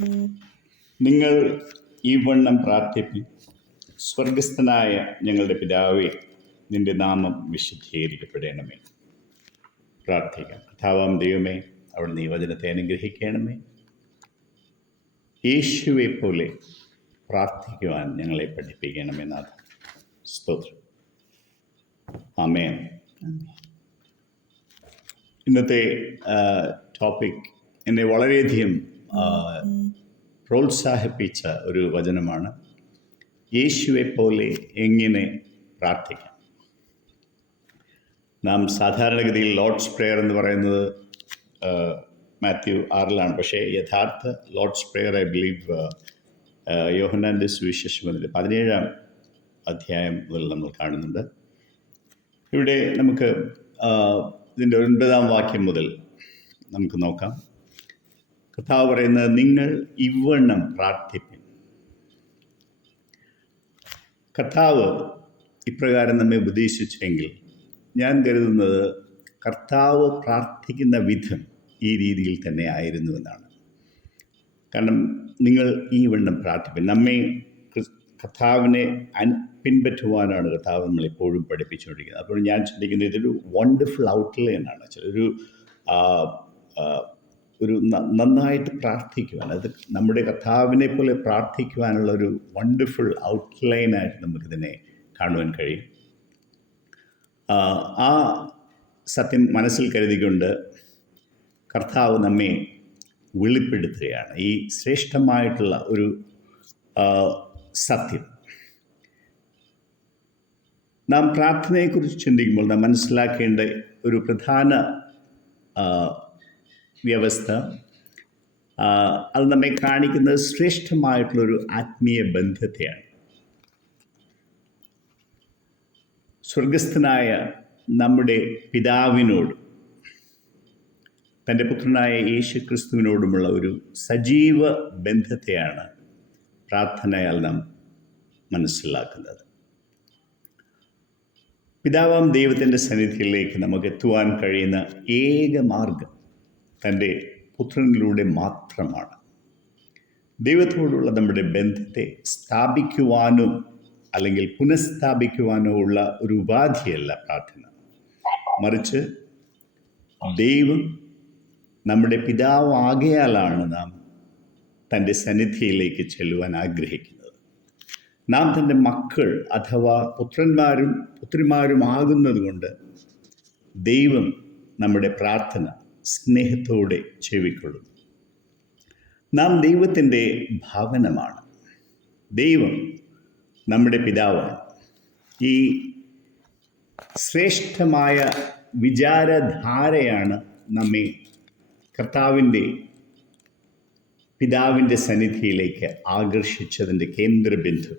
നിങ്ങൾ ഈ വണ്ണം പ്രാർത്ഥിപ്പി. സ്വർഗസ്ഥനായ ഞങ്ങളുടെ പിതാവേ നിന്റെ നാമം വിശുദ്ധീകരിക്കപ്പെടണമേ. പ്രാർത്ഥിക്കാം. കഥാവാം ദൈവമേ അവിടെ നീ വചനത്തെ അനുഗ്രഹിക്കണമേ. യേശുവെ പോലെ പ്രാർത്ഥിക്കുവാൻ ഞങ്ങളെ പഠിപ്പിക്കണമേ നാഥ. സ്തോത്രം. ആമേൻ. ഇന്നത്തെ ടോപ്പിക് എന്നെ വളരെയധികം പ്രോത്സാഹിപ്പിച്ച ഒരു വചനമാണ് യേശുവെ പോലെ എങ്ങനെ പ്രാർത്ഥിക്കാം. നാം സാധാരണഗതിയിൽ ലോർഡ്സ് പ്രെയർ എന്ന് പറയുന്നത് മാത്യു ആറിലാണ്. പക്ഷേ യഥാർത്ഥ ലോർഡ്സ് പ്രെയർ ഐ ബിലീവ് യോഹനാന്റെ സുവിശേഷം സുവിശേഷമെന്നിൽ പതിനേഴാം അധ്യായം മുതൽ നമ്മൾ കാണുന്നുണ്ട്. ഇവിടെ നമുക്ക് ഇതിന്റെ ഒൻപതാം വാക്യം മുതൽ നമുക്ക് നോക്കാം. കർത്താവ് പറയുന്നത് നിങ്ങൾ ഇവണ്ണം പ്രാർത്ഥിപ്പിൻ. കർത്താവ് ഇപ്രകാരം നമ്മെ ഉപദേശിച്ചെങ്കിൽ ഞാൻ കരുതുന്നത് കർത്താവ് പ്രാർത്ഥിക്കുന്ന വിധം ഈ രീതിയിൽ തന്നെ ആയിരുന്നു എന്നാണ്. കാരണം നിങ്ങൾ ഈ വണ്ണം പ്രാർത്ഥിപ്പിൻ. നമ്മെ കർത്താവിനെ പിൻപറ്റുവാനാണ് കർത്താവ് നമ്മൾ എപ്പോഴും പഠിപ്പിച്ചുകൊണ്ടിരിക്കുന്നത്. അപ്പോൾ ഞാൻ ചിന്തിക്കുന്നത് ഇതൊരു വണ്ടർഫുൾ ഔട്ട്ലൈൻ ആണ് ഒരു ഒരു നന്നായിട്ട് പ്രാർത്ഥിക്കുവാൻ അത് നമ്മുടെ കർത്താവിനെ പോലെ പ്രാർത്ഥിക്കുവാനുള്ള ഒരു വണ്ടർഫുൾ ഔട്ട്ലൈനായിട്ട് നമുക്കിതിനെ കാണുവാൻ കഴിയും. ആ, സത്യം മനസ്സിൽ കരുതിക്കൊണ്ട് കർത്താവ് നമ്മെ വെളിപ്പെടുത്തുകയാണ്. ഈ ശ്രേഷ്ഠമായിട്ടുള്ള ഒരു സത്യം. നാം പ്രാർത്ഥനയെക്കുറിച്ച് ചിന്തിക്കുമ്പോൾ നാം മനസ്സിലാക്കേണ്ട ഒരു പ്രധാന വ്യവസ്ഥ അത് നമ്മെ കാണിക്കുന്നത് ശ്രേഷ്ഠമായിട്ടുള്ളൊരു ആത്മീയ ബന്ധത്തെയാണ്. സ്വർഗസ്ഥനായ നമ്മുടെ പിതാവിനോട് തന്റെ പുത്രനായ യേശു ക്രിസ്തുവിനോടുമുള്ള ഒരു സജീവ ബന്ധത്തെയാണ് പ്രാർത്ഥനയാൽ നാം മനസ്സിലാക്കുന്നത്. പിതാവാം ദൈവത്തിന്റെ സന്നിധിയിലേക്ക് നമുക്ക് എത്തുവാൻ കഴിയുന്ന ഏക മാർഗം തന്റെ പുത്രനിലൂടെ മാത്രമാണ്. ദൈവത്തോടുള്ള നമ്മുടെ ബന്ധത്തെ സ്ഥാപിക്കുവാനോ അല്ലെങ്കിൽ പുനഃസ്ഥാപിക്കുവാനോ ഉള്ള ഒരു ഉപാധിയല്ല പ്രാർത്ഥന. മറിച്ച് ദൈവം നമ്മുടെ പിതാവാകയാലാണ് നാം തന്റെ സന്നിധിയിലേക്ക് ചെല്ലുവാൻ ആഗ്രഹിക്കുന്നത്. നാം തന്റെ മക്കൾ അഥവാ പുത്രന്മാരും പുത്രിമാരുമാകുന്നത് കൊണ്ട് ദൈവം നമ്മുടെ പ്രാർത്ഥന സ്നേഹത്തോടെ ചെവിക്കൊള്ളുന്നു. നാം ദൈവത്തിന്റെ ഭാവനമാണ്. ദൈവം നമ്മുടെ പിതാവാണ്. ഈ ശ്രേഷ്ഠമായ വിചാരധാരയാണ് നമ്മെ കർത്താവിന്റെ പിതാവിന്റെ സന്നിധിയിലേക്ക് ആകർഷിച്ചതിന്റെ കേന്ദ്രബിന്ദു.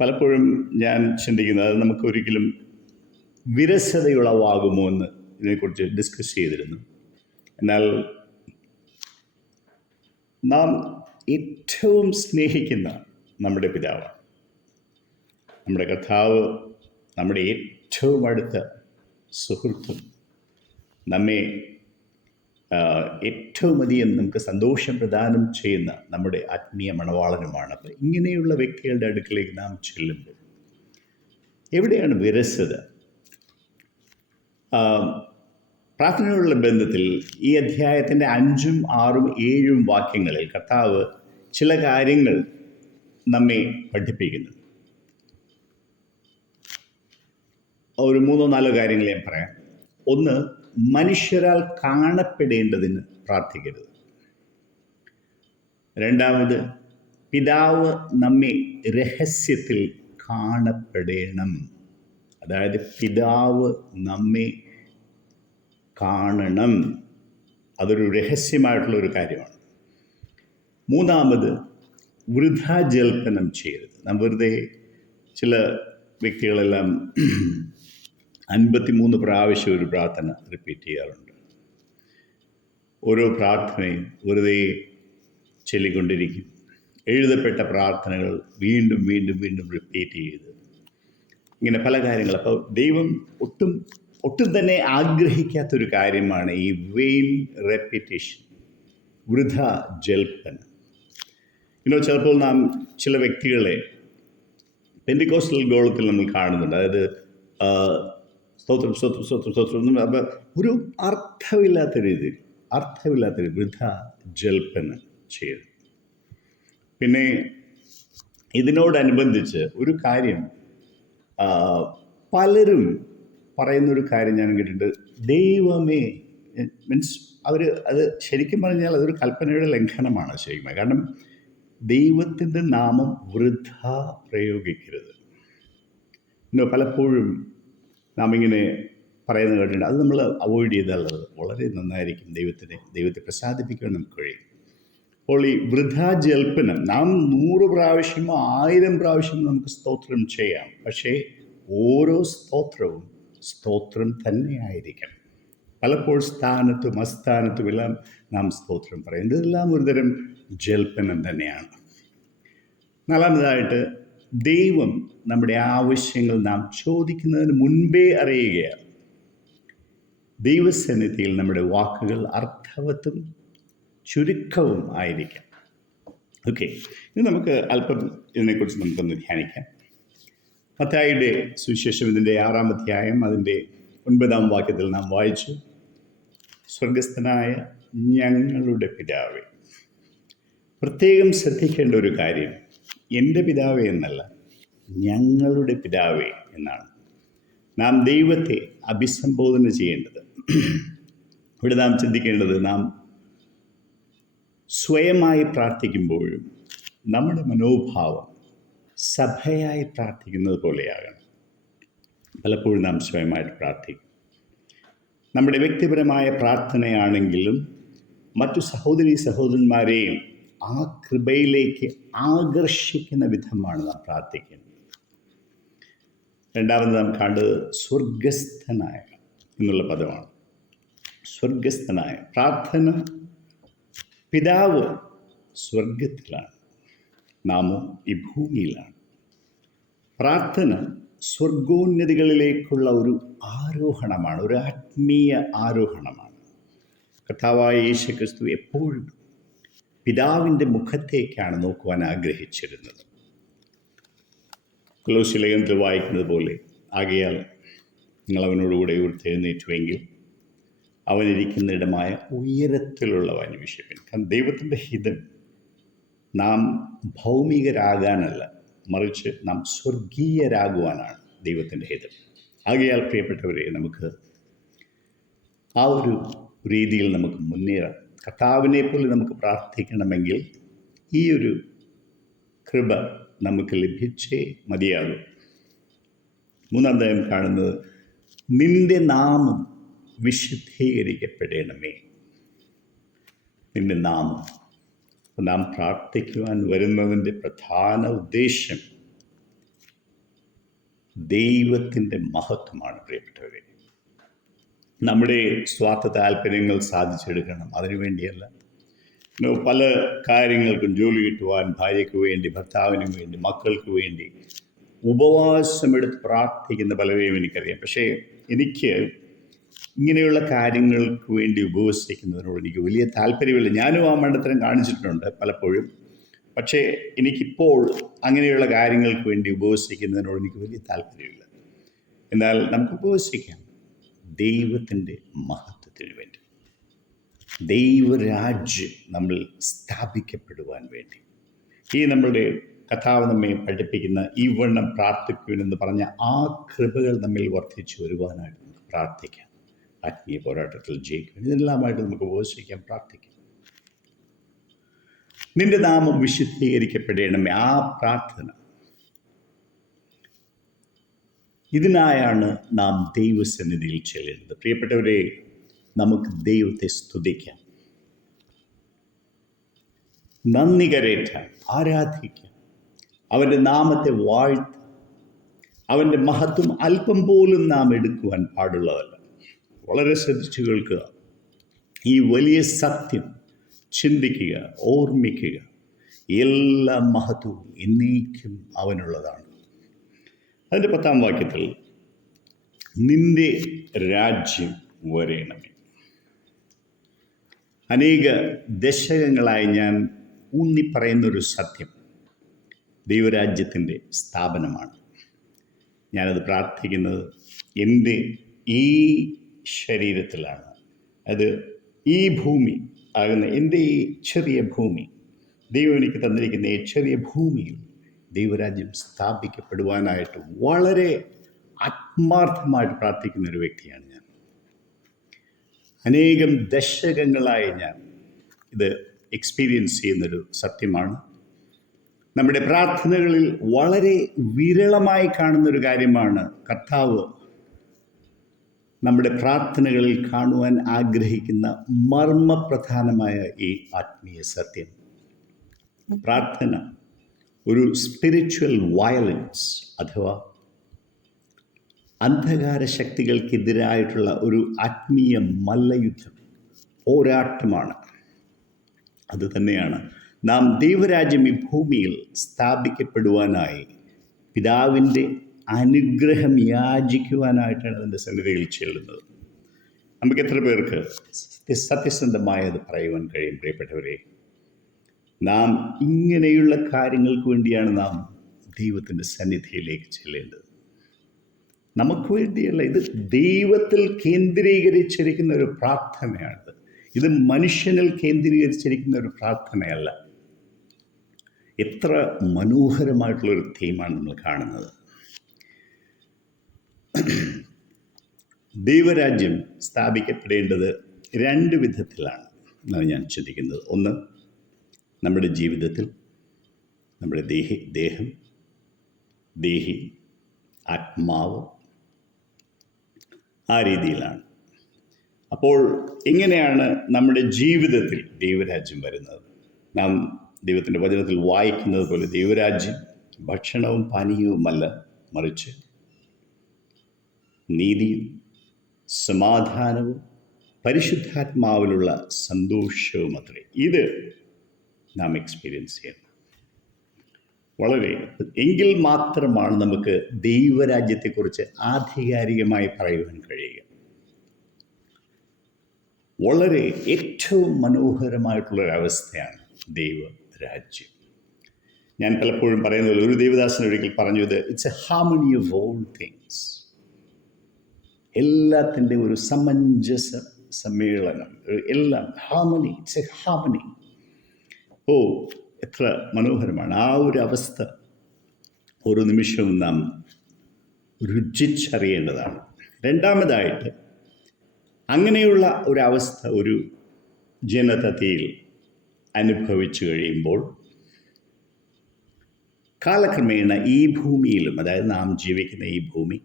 പലപ്പോഴും ഞാൻ ചിന്തിക്കുന്നത് അത് നമുക്ക് ഒരിക്കലും വിരസതയുളവാകുമോ എന്ന് ഇതിനെക്കുറിച്ച് ഡിസ്കസ് ചെയ്തിരുന്നു. എന്നാൽ നാം ഏറ്റവും സ്നേഹിക്കുന്ന നമ്മുടെ പിതാവാണ് നമ്മുടെ കർത്താവ് നമ്മുടെ ഏറ്റവും അടുത്ത സുഹൃത്തും നമ്മെ ഏറ്റവും അധികം നമുക്ക് സന്തോഷം പ്രദാനം ചെയ്യുന്ന നമ്മുടെ ആത്മീയ മണവാളനുമാണ് അപ്പം ഇങ്ങനെയുള്ള വ്യക്തികളുടെ അടുക്കിലേക്ക് നാം ചെല്ലുമ്പോൾ എവിടെയാണ് വിരസത? പ്രാർത്ഥനയോടുള്ള ബന്ധത്തിൽ ഈ അധ്യായത്തിന്റെ അഞ്ചും ആറും ഏഴും വാക്യങ്ങളിൽ കർത്താവ് ചില കാര്യങ്ങൾ നമ്മെ പഠിപ്പിക്കുന്നു. ഒരു മൂന്നോ നാലോ കാര്യങ്ങൾ ഞാൻ പറയാം. ഒന്ന് മനുഷ്യരാൽ കാണപ്പെടേണ്ടതിന് പ്രാർത്ഥിക്കരുത്. രണ്ടാമത് പിതാവ് നമ്മെ രഹസ്യത്തിൽ കാണപ്പെടേണം. അതായത് പിതാവ് നമ്മെ കാണണം. അതൊരു രഹസ്യമായിട്ടുള്ള ഒരു കാര്യമാണ്. മൂന്നാമത് വൃഥാജൽപ്പനം ചെയ്യരുത്. നാം വെറുതെ ചില വ്യക്തികളെല്ലാം അൻപത്തിമൂന്ന് പ്രാവശ്യം ഒരു പ്രാർത്ഥന റിപ്പീറ്റ് ചെയ്യാറുണ്ട്. ഓരോ പ്രാർത്ഥനയും വെറുതെ ചൊല്ലിക്കൊണ്ടിരിക്കും. എഴുതപ്പെട്ട പ്രാർത്ഥനകൾ വീണ്ടും വീണ്ടും വീണ്ടും റിപ്പീറ്റ് ചെയ്ത് ഇങ്ങനെ പല കാര്യങ്ങൾ. അപ്പോൾ ദൈവം ഒട്ടും ഒട്ടും തന്നെ ആഗ്രഹിക്കാത്തൊരു കാര്യമാണ് ഈ വെയിൻ റെപ്പിറ്റേഷൻ വൃഥ ജൽപ്പന. ഇന്നോ ചിലപ്പോൾ നാം ചില വ്യക്തികളെ പെൻഡിക്കോസ്റ്റൽ ഗോളത്തിൽ നമ്മൾ കാണുന്നുണ്ട്. അതായത് സ്തോത്രം സ്തോത്രം സ്തോത്രം സ്തോത്രം അപ്പം ഒരു അർത്ഥമില്ലാത്ത രീതിയിൽ അർത്ഥമില്ലാത്ത രീതി വൃഥ ജൽപ്പന ചെയ്തു പിന്നെ ഇതിനോടനുബന്ധിച്ച് ഒരു കാര്യം ആ, പലരും പറയുന്നൊരു കാര്യം ഞാൻ കേട്ടിട്ടുണ്ട്. ദൈവമേ മീൻസ് അവർ അത് ശരിക്കും പറഞ്ഞാൽ അതൊരു കൽപ്പനയുടെ ലംഘനമാണ് ശരിക്കും കാരണം ദൈവത്തിന്റെ നാമം വൃദ്ധ പ്രയോഗിക്കരുത്. പലപ്പോഴും നാം ഇങ്ങനെ പറയുന്ന കേട്ടിട്ടുണ്ട്. അത് നമ്മൾ അവോയ്ഡ് ചെയ്താൽ വളരെ നന്നായിരിക്കും ദൈവത്തിനെ ദൈവത്തെ പ്രസാദിപ്പിക്കാൻ നമുക്ക് കഴിയും. അപ്പോൾ ഈ വൃഥാജൽപ്പനം നാം നൂറ് പ്രാവശ്യമോ ആയിരം പ്രാവശ്യമോ നമുക്ക് സ്തോത്രം ചെയ്യാം. പക്ഷേ ഓരോ സ്തോത്രവും സ്തോത്രം തന്നെയായിരിക്കണം. പലപ്പോൾ സ്ഥാനത്തും അസ്ഥാനത്തുമെല്ലാം നാം സ്തോത്രം പറയും. ഇതെല്ലാം ഒരുതരം ജൽപ്പനം തന്നെയാണ്. നാലാമതായിട്ട് ദൈവം നമ്മുടെ ആവശ്യങ്ങൾ നാം ചോദിക്കുന്നതിന് മുൻപേ അറിയുകയാണ്. ദൈവസന്നിധിയിൽ നമ്മുടെ വാക്കുകൾ അർത്ഥവത്തും ചുരുക്കവും ആയിരിക്കാം ഓക്കെ ഇനി നമുക്ക് അല്പം ഇതിനെക്കുറിച്ച് നമുക്കൊന്ന് ധ്യാനിക്കാം. മത്തായിയുടെ സുവിശേഷം ഇതിന്റെ ആറാം അധ്യായം അതിന്റെ ഒൻപതാം വാക്യത്തിൽ നാം വായിച്ചു. സ്വർഗസ്ഥനായ ഞങ്ങളുടെ പിതാവേ പ്രത്യേകം ശ്രദ്ധിക്കേണ്ട ഒരു കാര്യം എന്റെ പിതാവേ എന്നല്ല ഞങ്ങളുടെ പിതാവേ എന്നാണ്. നാം ദൈവത്തെ അഭിസംബോധന ചെയ്യേണ്ടത്. ഇവിടെ നാം ചിന്തിക്കേണ്ടത് നാം സ്വയമായി പ്രാർത്ഥിക്കുമ്പോഴും നമ്മുടെ മനോഭാവം സഭയായി പ്രാർത്ഥിക്കുന്നത് പോലെയാകണം. പലപ്പോഴും നാം സ്വയമായിട്ട് പ്രാർത്ഥിക്കും. നമ്മുടെ വ്യക്തിപരമായ പ്രാർത്ഥനയാണെങ്കിലും മറ്റു സഹോദരി സഹോദരന്മാരെയും ആ കൃപയിലേക്ക് ആകർഷിക്കുന്ന വിധമാണ് നാം പ്രാർത്ഥിക്കുന്നത് രണ്ടാമത് നാം കണ്ടത് സ്വർഗസ്ഥനായ എന്നുള്ള പദമാണ്. സ്വർഗസ്ഥനായ പ്രാർത്ഥന പിതാവ് സ്വർഗത്തിലാണ്. നാമോ ഈ ഭൂമിയിലാണ്. പ്രാർത്ഥന സ്വർഗോന്നതികളിലേക്കുള്ള ഒരു ആരോഹണമാണ് ഒരു ആത്മീയ ആരോഹണമാണ്. കഥാവായ യേശു ക്രിസ്തു എപ്പോഴും പിതാവിന്റെ മുഖത്തേക്കാണ് നോക്കുവാൻ ആഗ്രഹിച്ചിരുന്നത്. ക്ലോശിലയത്തിൽ വായിക്കുന്നത് പോലെ ആകയാൽ നിങ്ങൾ അവനോടുകൂടെ ഉയർത്തെഴുന്നേറ്റുവെങ്കിൽ അവനിരിക്കുന്നിടമായ ഉയരത്തിലുള്ളവ അന്വേഷിപ്പിൻ കാരണം ദൈവത്തിന്റെ ഹിതം നാം ഭൗമികരാകാനല്ല മറിച്ച് നാം സ്വർഗീയരാകുവാനാണ് ദൈവത്തിന്റെ ഹിതം. ആകയാൽ പ്രിയപ്പെട്ടവരെ നമുക്ക് ആ ഒരു രീതിയിൽ നമുക്ക് മുന്നേറാം. കർത്താവിനെ പോലെ നമുക്ക് പ്രാർത്ഥിക്കണമെങ്കിൽ ഈ ഒരു കൃപ നമുക്ക് ലഭിച്ചേ മതിയാകും. മൂന്നാമതായും കാണുന്നത് നിന്റെ നാമം വിശുദ്ധീകരിക്കപ്പെടണമേ. നിന്റെ നാമം നാം പ്രാർത്ഥിക്കുവാൻ വരുന്നതിന്റെ പ്രധാന ഉദ്ദേശ്യം ദൈവത്തിന്റെ മഹത്വമാണ് പ്രിയപ്പെട്ടവരെ. നമ്മുടെ സ്വാർത്ഥ താല്പര്യങ്ങൾ സാധിച്ചെടുക്കണം. അതിനുവേണ്ടിയല്ല പല കാര്യങ്ങൾക്കും ജോലി കിട്ടുവാൻ ഭാര്യയ്ക്ക് വേണ്ടി ഭർത്താവിനും വേണ്ടി മക്കൾക്ക് വേണ്ടി ഉപവാസമെടുത്ത് പ്രാർത്ഥിക്കുന്ന പലരെയും എനിക്കറിയാം. പക്ഷേ എനിക്ക് ഇങ്ങനെയുള്ള കാര്യങ്ങൾക്ക് വേണ്ടി ഉപവസിക്കുന്നതിനോട് എനിക്ക് വലിയ താല്പര്യമില്ല. ഞാനും ആ മണ്ടത്തരം കാണിച്ചിട്ടുണ്ട് പലപ്പോഴും. പക്ഷേ എനിക്കിപ്പോൾ അങ്ങനെയുള്ള കാര്യങ്ങൾക്ക് വേണ്ടി ഉപവസിക്കുന്നതിനോട് എനിക്ക് വലിയ താല്പര്യമില്ല. എന്നാൽ നമുക്ക് ഉപവസിക്കാം. ദൈവത്തിന്റെ മഹത്വത്തിന് വേണ്ടി. ദൈവരാജ്യം നമ്മൾ സ്ഥാപിക്കപ്പെടുവാൻ വേണ്ടി. ഈ നമ്മളുടെ കഥാവ് നമ്മെ പഠിപ്പിക്കുന്ന ഈ വണ്ണം പ്രാർത്ഥിക്കുവിനെന്ന് പറഞ്ഞ ആ കൃപകൾ നമ്മിൽ വർദ്ധിച്ചു വരുവാനായിട്ട് നമുക്ക് പ്രാർത്ഥിക്കാം. ആത്മീയ പോരാട്ടത്തിൽ ജയിക്കും. ഇതെല്ലാമായിട്ട് നമുക്ക് ഉപസിക്കാൻ പ്രാർത്ഥിക്കാം. നിന്റെ നാമം വിശുദ്ധീകരിക്കപ്പെടേണമേ. ആ പ്രാർത്ഥന. ഇതിനായാണ് നാം ദൈവസന്നിധിയിൽ ചെല്ലുന്നത് പ്രിയപ്പെട്ടവരെ നമുക്ക് ദൈവത്തെ സ്തുതിക്കാം. നന്ദി കരേറ്റാൻ ആരാധിക്കാം. അവന്റെ നാമത്തെ വാഴ്ത്താം അവന്റെ മഹത്വം അല്പം പോലും നാം എടുക്കുവാൻ പാടുള്ളതല്ല. വളരെ ശ്രദ്ധിച്ചു കേൾക്കുക ഈ വലിയ സത്യം ചിന്തിക്കുക ഓർമ്മിക്കുക എല്ലാ മഹത്വവും എന്നേക്കും അവനുള്ളതാണ്. അതിന്റെ പത്താം വാക്യത്തിൽ നിന്റെ രാജ്യം വരേണമേ. അനേക ദശകങ്ങളായി ഞാൻ ഊന്നിപ്പറയുന്നൊരു സത്യം ദൈവരാജ്യത്തിന്റെ സ്ഥാപനമാണ്. ഞാനത് പ്രാർത്ഥിക്കുന്നത് എന്റെ ഈ ശരീരത്തിലാണ്. അത് ഈ ഭൂമി ആകുന്ന എന്റെ ഈ ചെറിയ ഭൂമി? ദൈവം എനിക്ക് തന്നിരിക്കുന്ന ഈ ചെറിയ ഭൂമിയിൽ ദൈവരാജ്യം സ്ഥാപിക്കപ്പെടുവാനായിട്ട് വളരെ ആത്മാർത്ഥമായിട്ട് പ്രാർത്ഥിക്കുന്ന ഒരു വ്യക്തിയാണ് ഞാൻ. അനേകം ദശകങ്ങളായി ഞാൻ ഇത് എക്സ്പീരിയൻസ് ചെയ്യുന്നൊരു സത്യമാണ്. നമ്മുടെ പ്രാർത്ഥനകളിൽ വളരെ വിരളമായി കാണുന്നൊരു കാര്യമാണ് കർത്താവ് നമ്മുടെ പ്രാർത്ഥനകളിൽ കാണുവാൻ ആഗ്രഹിക്കുന്ന മർമ്മപ്രധാനമായ ഈ ആത്മീയ സത്യം. പ്രാർത്ഥന ഒരു സ്പിരിച്വൽ വയലൻസ് അഥവാ അന്ധകാര ശക്തികൾക്കെതിരായിട്ടുള്ള ഒരു ആത്മീയ മല്ലയുദ്ധം പോരാട്ടമാണ്. അത് തന്നെയാണ്. നാം ദൈവരാജ്യം ഈ ഭൂമിയിൽ സ്ഥാപിക്കപ്പെടുവാനായി പിതാവിന്റെ അനുഗ്രഹം യാചിക്കുവാനായിട്ടാണ് അതിന്റെ സന്നിധിയിൽ ചെല്ലുന്നത്. നമുക്ക് എത്ര പേർക്ക് സത്യസന്ധമായത് പറയുവാൻ കഴിയും പ്രിയപ്പെട്ടവരെ? നാം ഇങ്ങനെയുള്ള കാര്യങ്ങൾക്ക് വേണ്ടിയാണ് നാം ദൈവത്തിന്റെ സന്നിധിയിലേക്ക് ചെല്ലേണ്ടത്. നമുക്ക് വേണ്ടിയല്ല ഇത് ദൈവത്തിൽ കേന്ദ്രീകരിച്ചിരിക്കുന്ന ഒരു പ്രാർത്ഥനയാണ് ഇത് മനുഷ്യനിൽ കേന്ദ്രീകരിച്ചിരിക്കുന്ന ഒരു പ്രാർത്ഥനയല്ല. എത്ര മനോഹരമായിട്ടുള്ളൊരു തീമാണ് നമ്മൾ കാണുന്നത്. ദൈവരാജ്യം സ്ഥാപിക്കപ്പെടേണ്ടത് രണ്ട് വിധത്തിലാണ് എന്നാണ് ഞാൻ ചിന്തിക്കുന്നത് ഒന്ന് നമ്മുടെ ജീവിതത്തിൽ നമ്മുടെ ദേഹി ദേഹം ദേഹി ആത്മാവ് ആ രീതിയിലാണ്. അപ്പോൾ എങ്ങനെയാണ് നമ്മുടെ ജീവിതത്തിൽ ദൈവരാജ്യം വരുന്നത്. നാം ദൈവത്തിന്റെ വചനത്തിൽ വായിക്കുന്നത് പോലെ ദൈവരാജ്യം ഭക്ഷണവും പാനീയവുമല്ല മറിച്ച് നീതിയും സമാധാനവും പരിശുദ്ധാത്മാവിലുള്ള സന്തോഷവും അത്രേ ഇത് നാം എക്സ്പീരിയൻസ് ചെയ്യണം. വളരെ എങ്കിൽ മാത്രമാണ് നമുക്ക് ദൈവരാജ്യത്തെക്കുറിച്ച് ആധികാരികമായി പറയുവാൻ കഴിയുക. വളരെ ഏറ്റവും മനോഹരമായിട്ടുള്ളൊരവസ്ഥയാണ് ദൈവരാജ്യം. ഞാൻ പലപ്പോഴും പറയുന്നത് ഒരു ദേവദാസൻ ഒരിക്കൽ പറഞ്ഞു it's a harmony of all things എല്ലാത്തിന്റെ ഒരു സമഞ്ജസ സമ്മേളനം. എല്ലാം ഹാർമണി ഇറ്റ്സ് എ ഹാർമണി ഓ എത്ര മനോഹരമാണ്. ആ ഒരു അവസ്ഥ ഓരോ നിമിഷവും നാം രുചിച്ചറിയേണ്ടതാണ്. രണ്ടാമതായിട്ട് അങ്ങനെയുള്ള ഒരവസ്ഥ ഒരു ജനതയിൽ അനുഭവിച്ചു കഴിയുമ്പോൾ കാലക്രമേണ ഈ ഭൂമിയിലും അതായത് നാം ജീവിക്കുന്ന ഈ ഭൂമി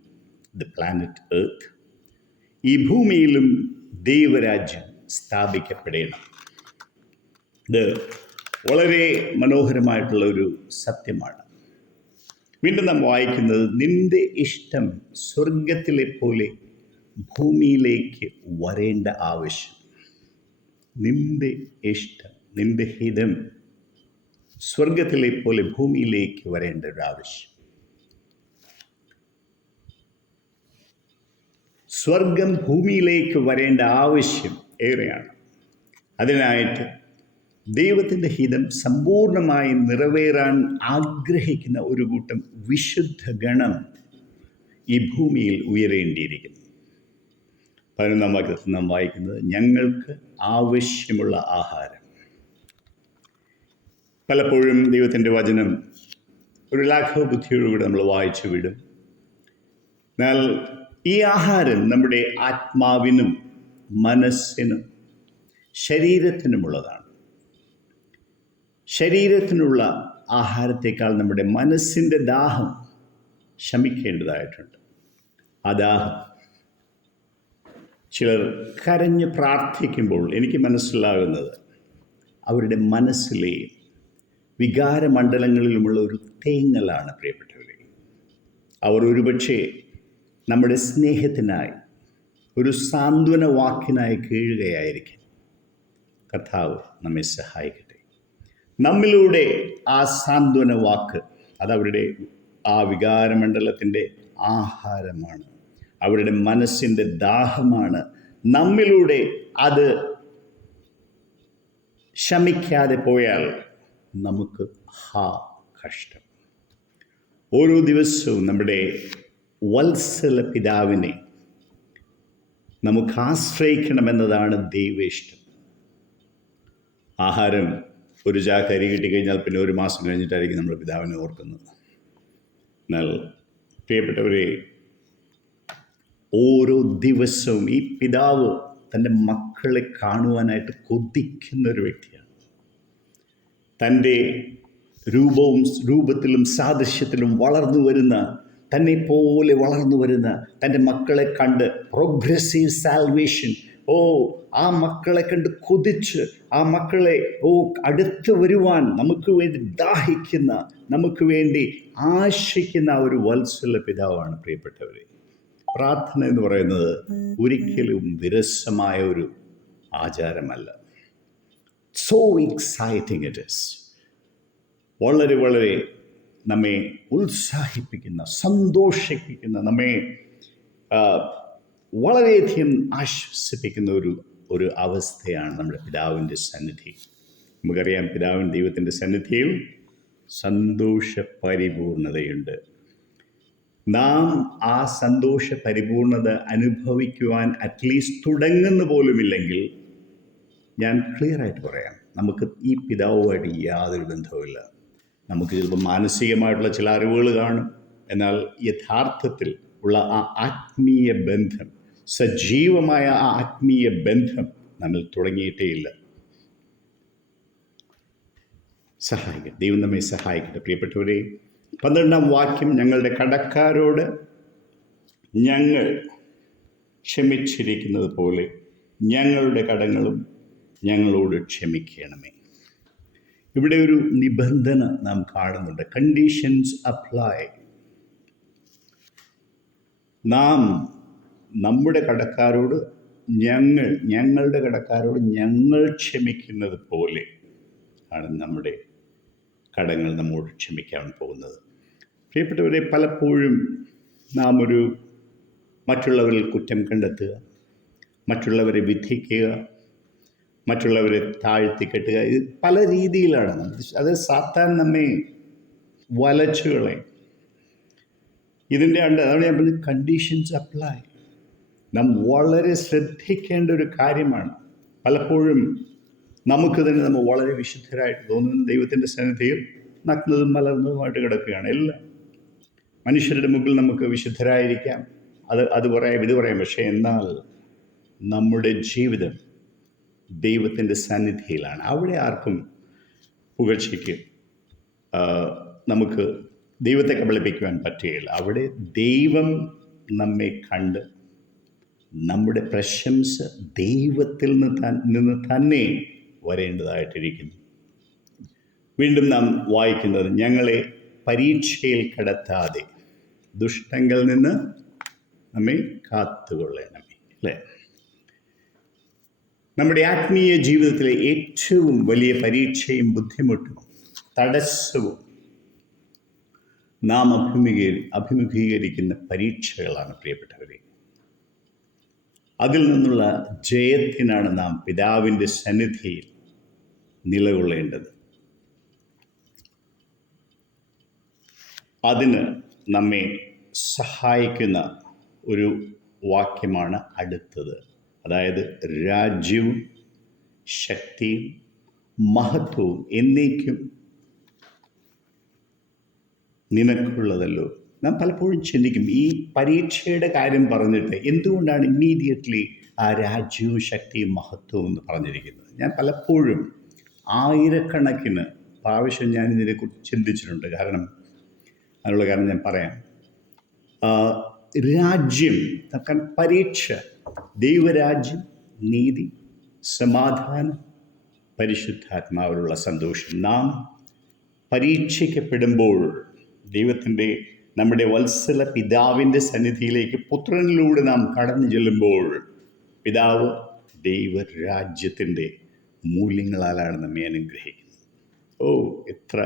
ദ പ്ലാനറ്റ് എർത്ത് ഈ ഭൂമിയിലും ദൈവരാജ്യം സ്ഥാപിക്കപ്പെടണം. ഇത് വളരെ മനോഹരമായിട്ടുള്ള ഒരു സത്യമാണ്. വീണ്ടും നാം വായിക്കുന്നത് നിന്റെ ഇഷ്ടം സ്വർഗത്തിലെ പോലെ ഭൂമിയിലേക്ക് വരേണ്ട ആവശ്യം. നിന്റെ ഇഷ്ടം നിന്റെ ഹിതം സ്വർഗത്തിലെ പോലെ ഭൂമിയിലേക്ക് വരേണ്ട ഒരു ആവശ്യം. സ്വർഗം ഭൂമിയിലേക്ക് വരേണ്ട ആവശ്യം ഏറെയാണ്. അതിനായിട്ട് ദൈവത്തിന്റെ ഹിതം സമ്പൂർണമായി നിറവേറാൻ ആഗ്രഹിക്കുന്ന ഒരു കൂട്ടം വിശുദ്ധ ഗണം ഈ ഭൂമിയിൽ ഉയരേണ്ടിയിരിക്കുന്നു. പതിനൊന്നാം വാക്യത്തിൽ നാം വായിക്കുന്നത് ഞങ്ങൾക്ക് ആവശ്യമുള്ള ആഹാരം. പലപ്പോഴും ദൈവത്തിന്റെ വചനം ഒരു ലാഘവ ബുദ്ധിയോടുകൂടി നമ്മൾ വായിച്ചു വിടും. എന്നാൽ ഈ ആഹാരം നമ്മുടെ ആത്മാവിനും മനസ്സിനും ശരീരത്തിനുമുള്ളതാണ്. ശരീരത്തിനുള്ള ആഹാരത്തേക്കാൾ നമ്മുടെ മനസ്സിന്റെ ദാഹം ശമിക്കേണ്ടതായിട്ടുണ്ട്. ആ ദാഹം ചിലർ കരഞ്ഞ് പ്രാർത്ഥിക്കുമ്പോൾ എനിക്ക് മനസ്സിലാകുന്നത് അവരുടെ മനസ്സിലെ വികാരമണ്ഡലങ്ങളിലുമുള്ള ഒരു തേങ്ങലാണ് പ്രിയപ്പെട്ടവരെ. അവർ ഒരുപക്ഷെ നമ്മുടെ സ്നേഹത്തിനായി ഒരു സാന്ത്വന വാക്കിനായി കീഴുകയായിരിക്കും. കർത്താവ് നമ്മെ സഹായിക്കട്ടെ. നമ്മിലൂടെ ആ സാന്ത്വന വാക്ക് അതവരുടെ ആ വികാരമണ്ഡലത്തിന്റെ ആഹാരമാണ്. അവരുടെ മനസ്സിന്റെ ദാഹമാണ്. നമ്മിലൂടെ അത് ശമിക്കാതെ പോയാൽ നമുക്ക് ഹാ കഷ്ടം. ഓരോ ദിവസവും നമ്മുടെ വത്സല പിതാവിനെ നമുക്ക് ആശ്രയിക്കണമെന്നതാണ് ദൈവേഷ്ടം ആഹാരം ഒരു ചാക്ക് അരി കിട്ടിക്കഴിഞ്ഞാൽ പിന്നെ ഒരു മാസം കഴിഞ്ഞിട്ടായിരിക്കും നമ്മൾ പിതാവിനെ ഓർക്കുന്നത്. എന്നാൽ പ്രിയപ്പെട്ടവരെ ഓരോ ദിവസവും ഈ പിതാവ് തന്റെ മക്കളെ കാണുവാനായിട്ട് കൊതിക്കുന്ന ഒരു വ്യക്തിയാണ്. തന്റെ രൂപവും രൂപത്തിലും സാദൃശ്യത്തിലും വളർന്നു വരുന്ന തന്നെ പോലെ വളർന്നു വരുന്ന തന്റെ മക്കളെ കണ്ട് പ്രോഗ്രസീവ് സാൽവേഷൻ ഓ ആ മക്കളെ കണ്ട് കൊതിച്ച് ആ മക്കളെ ഓ അടുത്ത് വരുവാൻ നമുക്ക് വേണ്ടി ദാഹിക്കുന്ന നമുക്ക് വേണ്ടി ആശിക്കുന്ന ഒരു വത്സല പിതാവാണ് പ്രിയപ്പെട്ടവരെ. പ്രാർത്ഥന എന്ന് പറയുന്നത് ഒരിക്കലും വിരസമായ ഒരു ആചാരമല്ല. സോ എക്സൈറ്റിംഗ് ഇറ്റ് ഇസ് വളരെ വളരെ നമ്മെ ഉത്സാഹിപ്പിക്കുന്ന സന്തോഷിപ്പിക്കുന്ന നമ്മെ വളരെയധികം ആശ്വസിപ്പിക്കുന്ന ഒരു ഒരു അവസ്ഥയാണ് നമ്മുടെ പിതാവിന്റെ സന്നിധി. നമുക്കറിയാം പിതാവിൻ ദൈവത്തിന്റെ സന്നിധിയിൽ സന്തോഷ പരിപൂർണതയുണ്ട് നാം ആ സന്തോഷ പരിപൂർണത അനുഭവിക്കുവാൻ അറ്റ്ലീസ്റ്റ് തുടങ്ങുന്ന പോലുമില്ലെങ്കിൽ ഞാൻ ക്ലിയറായിട്ട് പറയാം. നമുക്ക് ഈ പിതാവുമായിട്ട് യാതൊരു ബന്ധവുമില്ല. നമുക്ക് ചിലപ്പോൾ മാനസികമായിട്ടുള്ള ചില അറിവുകൾ കാണും. എന്നാൽ യഥാർത്ഥത്തിൽ ഉള്ള ആ ആത്മീയ ബന്ധം സജീവമായ ആ ആത്മീയ ബന്ധം നമ്മൾ തുടങ്ങിയിട്ടേയില്ല സഹായിക്കട്ടെ. ദൈവം നമ്മെ സഹായിക്കട്ടെ. പ്രിയപ്പെട്ടവരെ പന്ത്രണ്ടാം വാക്യം ഞങ്ങളുടെ കടക്കാരോട് ഞങ്ങൾ ക്ഷമിച്ചിരിക്കുന്നത് പോലെ ഞങ്ങളുടെ കടങ്ങളും ഞങ്ങളോട് ക്ഷമിക്കണമേ. ഇവിടെ ഒരു നിബന്ധന നാം കാണുന്നുണ്ട്. കണ്ടീഷൻസ് അപ്ലൈ നാം നമ്മുടെ കടക്കാരോട് ഞങ്ങൾ ഞങ്ങളുടെ കടക്കാരോട് ഞങ്ങൾ ക്ഷമിക്കുന്നത് പോലെ ആണ് നമ്മുടെ കടങ്ങൾ നമ്മോട് ക്ഷമിക്കാൻ പോകുന്നത്. പ്രിയപ്പെട്ടവരെ പലപ്പോഴും നാം ഒരു മറ്റുള്ളവരിൽ കുറ്റം കണ്ടെത്തുക മറ്റുള്ളവരെ വിധിക്കുക മറ്റുള്ളവരെ താഴ്ത്തി കെട്ടുക. ഇത് പല രീതിയിലാണ്. അത് സാത്താൻ നമ്മെ വലച്ചുകളെ. ഇതിന്റെ അണ്ട് അതാണ് ഞാൻ പറഞ്ഞത് കണ്ടീഷൻസ് അപ്ലൈ നാം വളരെ ശ്രദ്ധിക്കേണ്ട ഒരു കാര്യമാണ്. പലപ്പോഴും നമുക്ക് തന്നെ നമ്മൾ വളരെ വിശുദ്ധരായിട്ട് തോന്നുന്ന ദൈവത്തിന്റെ സന്നിധിയിൽ നഗ്നതും മലർന്നതുമായിട്ട് കിടക്കുകയാണ്. എല്ലാം മനുഷ്യരുടെ മുമ്പിൽ നമുക്ക് വിശുദ്ധരായിരിക്കാം. അത് അത് പറയാം ഇത് പറയാം. പക്ഷേ എന്നാൽ നമ്മുടെ ജീവിതം ദൈവത്തിന്റെ സന്നിധിയിലാണ്. അവിടെ ആർക്കും പുകഴ്ചയ്ക്ക് നമുക്ക് ദൈവത്തെ കബളിപ്പിക്കുവാൻ പറ്റുകയില്ല. അവിടെ ദൈവം നമ്മെ കണ്ട് നമ്മുടെ പ്രശംസ ദൈവത്തിൽ നിന്ന് തന്നെ വരേണ്ടതായിട്ടിരിക്കുന്നു. വീണ്ടും നാം വായിക്കുന്നത് ഞങ്ങളെ പരീക്ഷയിൽ കടത്താതെ ദുഷ്ടങ്ങളിൽ നിന്ന് നമ്മെ കാത്തുകൊള്ളണമേ. അല്ലേ? നമ്മുടെ ആത്മീയ ജീവിതത്തിലെ ഏറ്റവും വലിയ പരീക്ഷയും ബുദ്ധിമുട്ടും തടസ്സവും നാം അഭിമുഖീ അഭിമുഖീകരിക്കുന്ന പരീക്ഷകളാണ് പ്രിയപ്പെട്ടവരെ. അതിൽ നിന്നുള്ള ജയത്തിനാണ് നാം പിതാവിന്റെ സന്നിധിയിൽ നിലകൊള്ളേണ്ടത്. അതിന് നമ്മെ സഹായിക്കുന്ന ഒരു വാക്യമാണ് അടുത്തത്. അതായത് രാജ്യവും ശക്തിയും മഹത്വവും എന്നേക്കും നിനക്കുള്ളതല്ലോ. നാം പലപ്പോഴും ചിന്തിക്കും ഈ പരീക്ഷയുടെ കാര്യം പറഞ്ഞിട്ട് എന്തുകൊണ്ടാണ് ഇമ്മീഡിയറ്റ്ലി ആ രാജ്യവും ശക്തിയും മഹത്വവും എന്ന് പറഞ്ഞിരിക്കുന്നത്? ഞാൻ പലപ്പോഴും ആയിരക്കണക്കിന് പ്രാവശ്യം ഞാൻ ഇതിനെക്കുറിച്ച് ചിന്തിച്ചിട്ടുണ്ട്. കാരണം അതിനുള്ള കാരണം ഞാൻ പറയാം. രാജ്യം പരീക്ഷ ദൈവരാജ്യം നീതി സമാധാനം പരിശുദ്ധാത്മാവിലുള്ള സന്തോഷം. നാം പരീക്ഷിക്കപ്പെടുമ്പോൾ ദൈവത്തിന്റെ നമ്മുടെ വത്സല പിതാവിന്റെ സന്നിധിയിലേക്ക് പുത്രനിലൂടെ നാം കടന്നു ചെല്ലുമ്പോൾ പിതാവ് ദൈവരാജ്യത്തിന്റെ മൂല്യങ്ങളാലാണ് നമ്മെ അനുഗ്രഹിക്കുന്നത്. ഓ എത്ര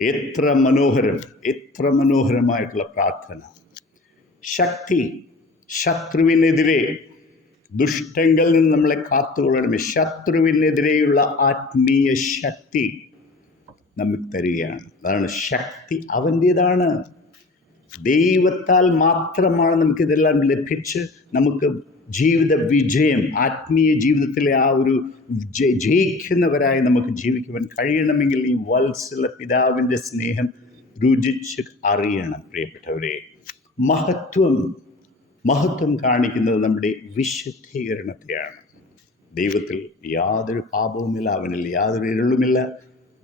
എത്ര മനോഹരം എത്ര മനോഹരമായിട്ടുള്ള പ്രാർത്ഥന. ശക്തി ശത്രുവിനെതിരെ ദുഷ്ടങ്കിൽ നിന്ന് നമ്മളെ കാത്തുകൊള്ളണമേ. ശത്രുവിനെതിരെയുള്ള ആത്മീയ ശക്തി നമുക്ക് തരികയാണ്. അതാണ് ശക്തി അവന്റേതാണ് ദൈവത്താൽ മാത്രമാണ് നമുക്കിതെല്ലാം ലഭിച്ച് നമുക്ക് ജീവിത വിജയം ആത്മീയ ജീവിതത്തിലെ ആ ഒരു ജയിക്കുന്നവരായി നമുക്ക് ജീവിക്കുവാൻ കഴിയണമെങ്കിൽ ഈ വത്സല പിതാവിന്റെ സ്നേഹം രുചിച്ച് അറിയണം പ്രിയപ്പെട്ടവരെ. മഹത്വം മഹത്വം കാണിക്കുന്നത് നമ്മുടെ വിശുദ്ധീകരണത്തെയാണ്. ദൈവത്തിൽ യാതൊരു പാപവുമില്ല അവനിൽ യാതൊരു ഇരുളുമില്ല.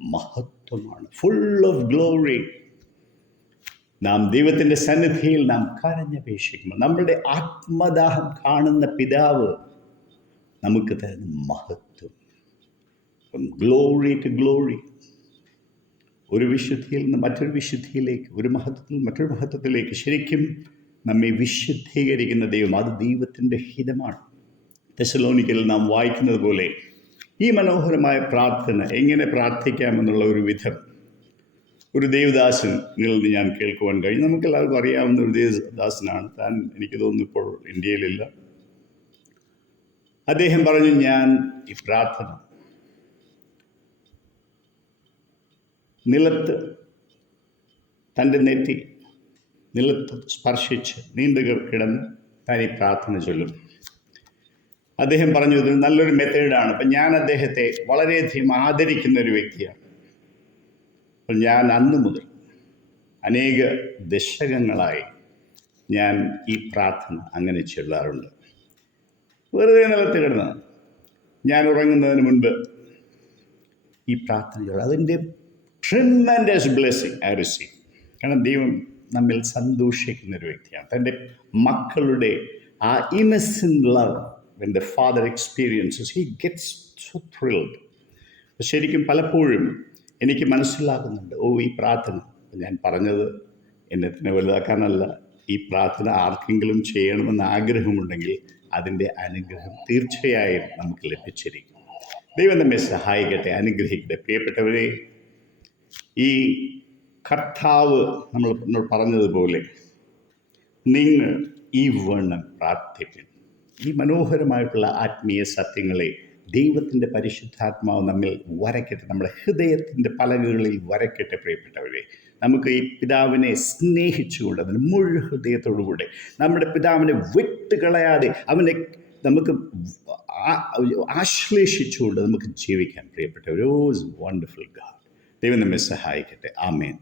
മഹത്വമാണ്. ഫുൾ ഓഫ് ഗ്ലോറി നാം ദൈവത്തിന്റെ സന്നിധിയിൽ നാം കരഞ്ഞപേക്ഷിക്കുമ്പോൾ നമ്മുടെ ആത്മദാഹം കാണുന്ന പിതാവ് നമുക്ക് തരുന്ന മഹത്വം. ഗ്ലോറി ടു ഗ്ലോറി ഒരു വിശുദ്ധിയിൽ നിന്ന് മറ്റൊരു വിശുദ്ധിയിലേക്ക് ഒരു മഹത്വത്തിൽ മറ്റൊരു മഹത്വത്തിലേക്ക് ശരിക്കും നമ്മെ വിശുദ്ധീകരിക്കുന്ന ദൈവം. അത് ദൈവത്തിന്റെ ഹിതമാണ്. തെസലോനിക്കൽ നാം വായിക്കുന്നത് പോലെ ഈ മനോഹരമായ പ്രാർത്ഥന എങ്ങനെ പ്രാർത്ഥിക്കാമെന്നുള്ള ഒരു വിധം ഒരു ദേവദാസനിൽ നിന്ന് ഞാൻ കേൾക്കുവാൻ കഴിഞ്ഞു. നമുക്ക് എല്ലാവർക്കും അറിയാവുന്ന ഒരു ദേവദാസനാണ്. താൻ എനിക്ക് തോന്നുന്നു ഇപ്പോൾ ഇന്ത്യയിലില്ല. അദ്ദേഹം പറഞ്ഞു ഞാൻ ഈ പ്രാർത്ഥന നിലത്ത് തന്റെ നെറ്റി നിലത്ത് സ്പർശിച്ച് നീണ്ടു കിടന്ന് തനി പ്രാർത്ഥന ചൊല്ലും അദ്ദേഹം പറഞ്ഞു ഇത് നല്ലൊരു മെത്തേഡാണ് അപ്പം ഞാൻ അദ്ദേഹത്തെ വളരെയധികം ആദരിക്കുന്ന ഒരു വ്യക്തിയാണ്. അപ്പോൾ ഞാൻ അന്ന് മുതൽ അനേക ദശകങ്ങളായി ഞാൻ ഈ പ്രാർത്ഥന അങ്ങനെ ചൊല്ലാറുണ്ട്. വെറുതെ നിലത്ത് കിടന്ന് ഞാൻ ഉറങ്ങുന്നതിന് മുൻപ് ഈ പ്രാർത്ഥന അതിന്റെ ട്രിമൻഡസ് ബ്ലെസ്സിങ് ഐ റിസീവ് കാരണം ദൈവം നമ്മിൽ സന്തോഷിക്കുന്ന ഒരു വ്യക്തിയാണ്. തന്റെ മക്കളുടെ ആ innocent love when the father experiences he gets so thrilled ശരിക്കും പലപ്പോഴും എനിക്ക് മനസ്സിലാകുന്നുണ്ട് ഓ ഈ പ്രാർത്ഥന. ഞാൻ പറഞ്ഞത് എന്നെ തന്നെ വലുതാക്കാനല്ല. ഈ പ്രാർത്ഥന ആർക്കെങ്കിലും ചെയ്യണമെന്ന് ആഗ്രഹമുണ്ടെങ്കിൽ അതിന്റെ അനുഗ്രഹം തീർച്ചയായും നമുക്ക് ലഭിച്ചിരിക്കും. ദൈവം നമ്മെ സഹായിക്കട്ടെ അനുഗ്രഹിക്കട്ടെ. പ്രിയപ്പെട്ടവരെ ഈ കർത്താവ് നമ്മൾ പറഞ്ഞതുപോലെ നിങ്ങൾ ഈ വണ്ണം പ്രാർത്ഥിക്കണം ഈ മനോഹരമായിട്ടുള്ള ആത്മീയ സത്യങ്ങളെ ദൈവത്തിന്റെ പരിശുദ്ധാത്മാവ് നമ്മിൽ വരയ്ക്കട്ടെ. നമ്മുടെ ഹൃദയത്തിന്റെ പലകകളിൽ വരയ്ക്കട്ടെ പ്രിയപ്പെട്ടവരെ. നമുക്ക് ഈ പിതാവിനെ സ്നേഹിച്ചുകൊണ്ട് അതിന് മുഴു ഹൃദയത്തോടുകൂടെ നമ്മുടെ പിതാവിനെ വിട്ടുകളയാതെ അവനെ നമുക്ക് ആശ്ലേഷിച്ചുകൊണ്ട് നമുക്ക് ജീവിക്കാൻ പ്രിയപ്പെട്ടവർ ഒരു വണ്ടർഫുൾ ഗാഡ് ദൈവം നമ്മെ സഹായിക്കട്ടെ. ആമേൻ